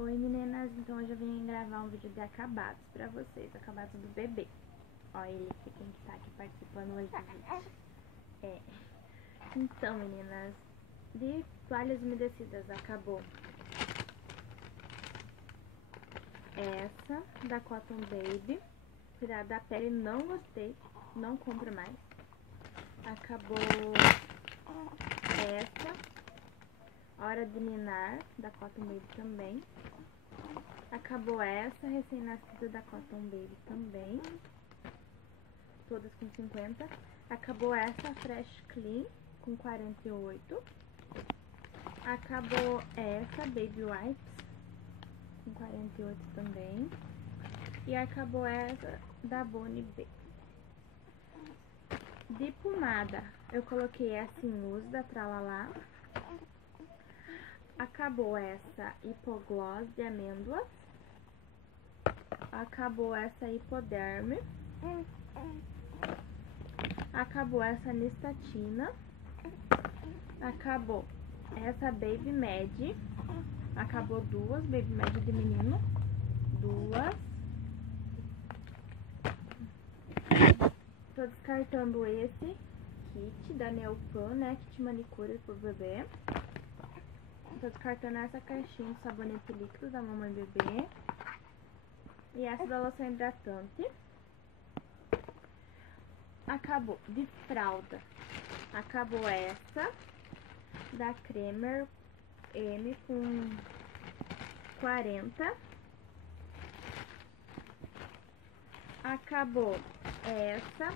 Oi meninas, então hoje eu vim gravar um vídeo de acabados pra vocês, acabados do bebê. Ó ele aqui, quem que tá aqui participando hoje do vídeo. Então meninas, de toalhas umedecidas acabou essa da Cotton Baby, cuidado da pele, não gostei, não compro mais. Acabou essa Hora de Ninar, da Cotton Baby também. Acabou essa recém-nascida da Cotton Baby também. Todas com 50. Acabou essa Fresh Clean com 48. Acabou essa Baby Wipes com 48 também. E acabou essa da Bonnie B. De pomada, eu coloquei essa Inus da Tralalá. Acabou essa Hipogloss de amêndoas. Acabou essa Hipoderme. Acabou essa Nistatina. Acabou essa Baby Med. Acabou duas Baby Med de menino. Duas. Tô descartando esse kit da Neopan, né? Kit manicure pro bebê. Tô descartando essa caixinha de sabonete líquido da Mamãe Bebê. E essa da loção hidratante. Acabou de fralda. Acabou essa da Cremer M com 40. Acabou essa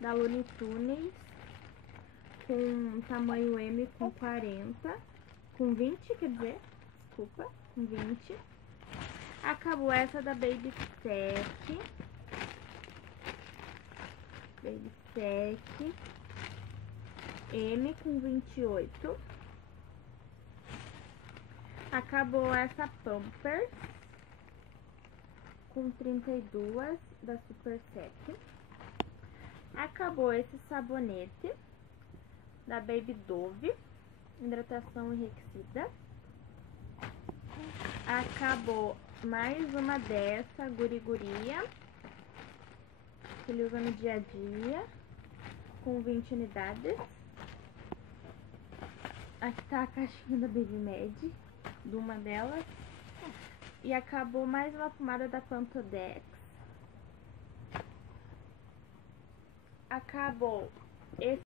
da Looney Tunes com tamanho M com 40. Com 20, quer dizer, desculpa, com 20. Acabou essa da Baby Sec. Baby Sec. M com 28. Acabou essa Pampers. Com 32, da Super Sec. Acabou esse sabonete da Baby Dove. Hidratação enriquecida. Acabou mais uma dessa Guriguria, que ele usa no dia a dia, com 20 unidades. Aqui tá a caixinha da Baby Med, de uma delas. E acabou mais uma pomada da Pantodex. Acabou esse